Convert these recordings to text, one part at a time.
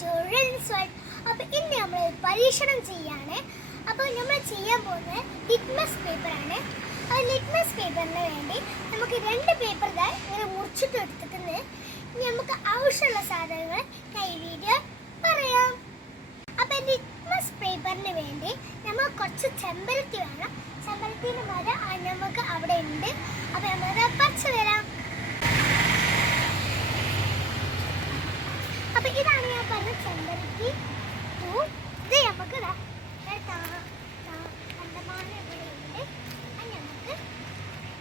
To rinse white. അപ്പോൾ ഇന്ന് നമ്മൾ പരീക്ഷണം ചെയ്യാണ്. അപ്പോൾ നമ്മൾ ചെയ്യാൻ പോകുന്നത് ലിറ്റ്മസ് പേപ്പറാണ്. ആ ലിറ്റ്മസ് പേപ്പറിന് വേണ്ടി നമുക്ക് 2 പേപ്പർ ഇങ്ങനെ മുറിച്ചിട്ട് എടുത്തിട്ടുണ്ട്. ഇനി നമുക്ക് ആവശ്യമുള്ള സാധനങ്ങൾ ഞാൻ ഈ വീഡിയോ പറയാം. അപ്പോൾ ലിറ്റ്മസ് പേപ്പറിന് വേണ്ടി നമ്മൾ കുറച്ച് ചെമ്പരത്തി വേണം. ചെമ്പരത്തിൻ്റെ മരം നമുക്ക് അവിടെ ഉണ്ട്. അപ്പോൾ നമ്മൾ പറിച്ചു വരാം. അപ്പോൾ ഇതാണ് ഞാൻ പറഞ്ഞ ചെമ്പരത്തി പൂ. ഇത് നമുക്ക് കണ്ടമാനം ഇവിടെ ഉണ്ട്. അത് നമുക്ക്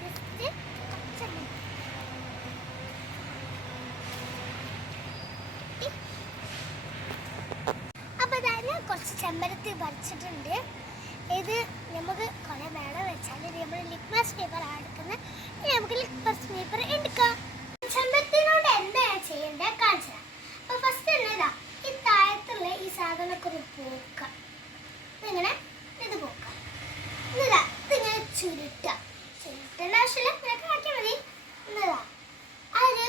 ജസ്റ്റ് കുറച്ചെണ്ണം അപ്പോൾ ഞാൻ കുറച്ച് ചെമ്പരത്തി പറിച്ചിട്ടുണ്ട്. ഇത് നമുക്ക് കുറേ വേണം വെച്ചാൽ നമ്മൾ ലിറ്റ്മസ് പേപ്പർ എടുക്കുന്നത്. നമുക്ക് ലിറ്റ്മസ് പേപ്പർ എടുക്കാം. ചെമ്പരത്തിനോട് എന്താണ് ചെയ്യേണ്ടത് കാണിച്ചു. അപ്പോൾ ഫസ്റ്റ് എന്നതാ ഈ താഴത്തുള്ള ഈ സാധനമൊക്കെ ഒരു പോക്കാം. ഇങ്ങനെ ഇത് പോക്കാം. എന്നതാ ഇതിങ്ങനെ ചുരുട്ടേണ്ട ആവശ്യമില്ല, ഇങ്ങനെയൊക്കെ ആക്കിയാൽ മതി. എന്നതാ ആ ഒരു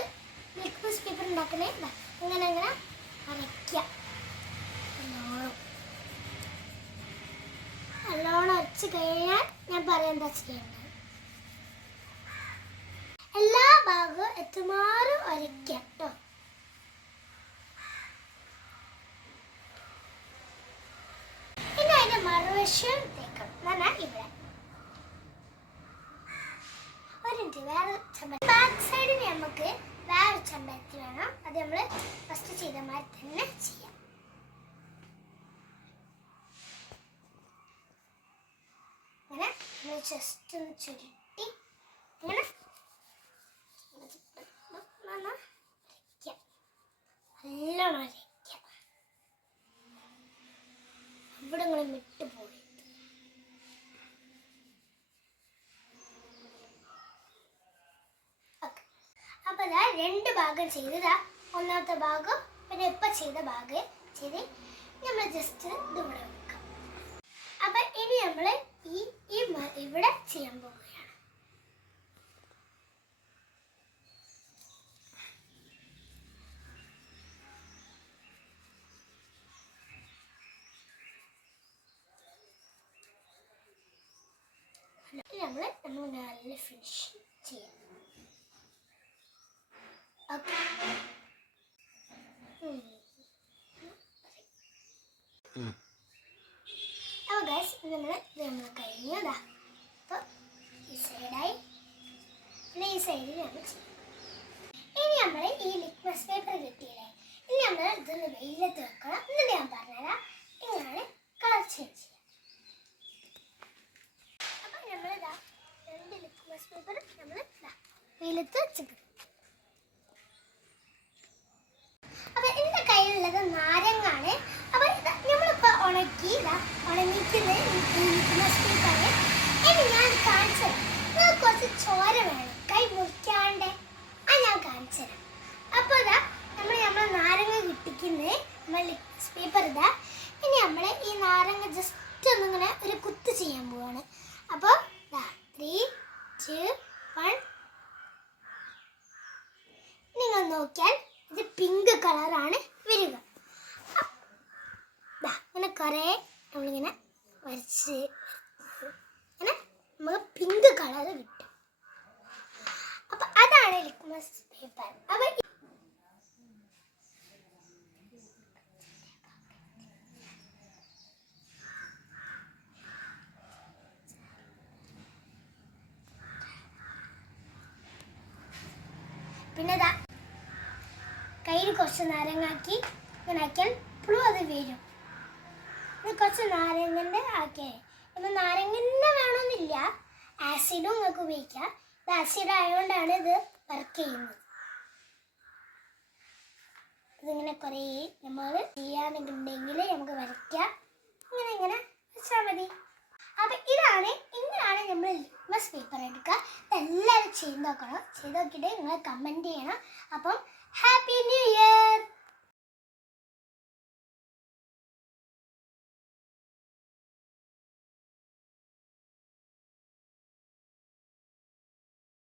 ലിക്വിഡ് പേപ്പർ ഉണ്ടാക്കണേ ഇങ്ങനെ ഇങ്ങനെ അരയ്ക്കുക. നല്ലോണം അരച്ച് കഴിഞ്ഞാൽ ഞാൻ പറയാം എന്താ ചെയ്യേണ്ടത്. എല്ലാ ഭാഗവും എത്തുമാറും അരയ്ക്കുക കേട്ടോ. മറുവശം തേക്കണം എന്നാൽ ഇവിടെ ഒരു വേറെ ചെമ്പരത്തി. ബാക്ക് സൈഡിന് നമുക്ക് വേറെ ചെമ്പരത്തി വേണം. അത് നമ്മൾ ഫസ്റ്റ് ചെയ്ത മാതിരി തന്നെ ചെയ്യാം. അങ്ങനെ നമ്മൾ ജസ്റ്റ് ഒന്ന് ചുരുട്ടി അങ്ങനെ നല്ലോണം അരയ്ക്കാം. ഇവിടെ ഇങ്ങനെ വിട്ടു പോയി. അപ്പോൾ 2 ഭാഗം ചെയ്തതാ. ഒന്നാമത്തെ ഭാഗം പിന്നെ ഇപ്പം ചെയ്ത ഭാഗം ചെയ്ത് നമ്മൾ ജസ്റ്റ് ഇതിവിടെ വെക്കാം. അപ്പം ഇനി നമ്മൾ ഈ ഇവിടെ ചെയ്യാൻ പോവുകയാണ്. നമ്മൾ നല്ല ഫിനിഷ് ചെയ്യാം. ഓക്കെ അപ്പോൾ ഗൈസ് നമ്മൾ കഴിഞ്ഞതാ. അപ്പോൾ ഈ സൈഡായി പിന്നെ ഈ സൈഡിൽ നമ്മൾ ചെയ്യും. ഇനി നമ്മൾ ഈ ലിറ്റ്മസ് പേപ്പർ കിട്ടിയില്ലേ, ഇനി നമ്മൾ ഇതൊന്ന് വെയിലത്ത് വെക്കണം. എന്നിട്ട് ഞാൻ പറഞ്ഞുതരാം ഇങ്ങനെയാണ് കളർ ചേഞ്ച് ചെയ്യുക. അപ്പം നമ്മളിതാ 2 ലിറ്റ്മസ് പേപ്പർ നമ്മൾ വെയിലത്ത് വെച്ചിട്ട്. അപ്പം എൻ്റെ കയ്യിലുള്ളത് നാരങ്ങാണ്. അപ്പം നമ്മളിപ്പോൾ ഉണങ്ങിക്കുന്ന ലിറ്റ്മസ് പേപ്പറ്. ഇനി ഞാൻ കാണിച്ചു തരാം. നിങ്ങൾക്ക് കുറച്ച് ചോര വേണം കൈ മുറിക്കാണ്ട്. അത് ഞാൻ കാണിച്ചു തരാം. അപ്പോൾ നമ്മൾ നാരങ്ങ കിട്ടിക്കുന്നത് നമ്മൾ ലിറ്റ്മസ് പേപ്പർ ഇനി നമ്മൾ ഈ നാരങ്ങ ജസ്റ്റ് ഒന്നിങ്ങനെ ഒരു കുത്ത് ചെയ്യാൻ പോവാണ്. അപ്പോൾ 3, 2, 1 നിങ്ങൾ നോക്കിയാൽ ഇത് പിങ്ക് കളറാണ് വരിക. ഇങ്ങനെ കുറേ നമ്മളിങ്ങനെ വരച്ച് ഇങ്ങനെ നമുക്ക് പിങ്ക് കളർ കിട്ടും. അപ്പം അതാണ് ലിറ്റ്മസ് പേപ്പർ. അപ്പം പിന്നെ കയ്യിൽ കുറച്ച് നാരങ്ങാക്കി ഇങ്ങനെ ആക്കിയാൽ ഇപ്പോഴും അത് വരും. കുറച്ച് നാരങ്ങൻ്റെ ആക്കിയാൽ നമ്മൾ നാരങ്ങന്നെ വേണമെന്നില്ല, ആസിഡും നിങ്ങൾക്ക് ഉപയോഗിക്കാം. ഇത് ആസിഡ് ആയതുകൊണ്ടാണ് ഇത് വർക്ക് ചെയ്യുന്നത്. ഇതിങ്ങനെ കുറേ നമ്മൾ ചെയ്യാനുണ്ടെങ്കിൽ നമുക്ക് വരയ്ക്കാം. ഇങ്ങനെ വെച്ചാൽ മതി. അപ്പം ഇങ്ങനെയാണ് നമ്മൾ ലിറ്റ്മസ് പേപ്പർ എടുക്കുക. എല്ലാവരും ചെയ്ത് നോക്കണം. ചെയ്ത് നോക്കിയിട്ട് നിങ്ങൾ കമൻറ്റ് ചെയ്യണം. അപ്പം ഹാപ്പി ന്യൂ ഇയർ.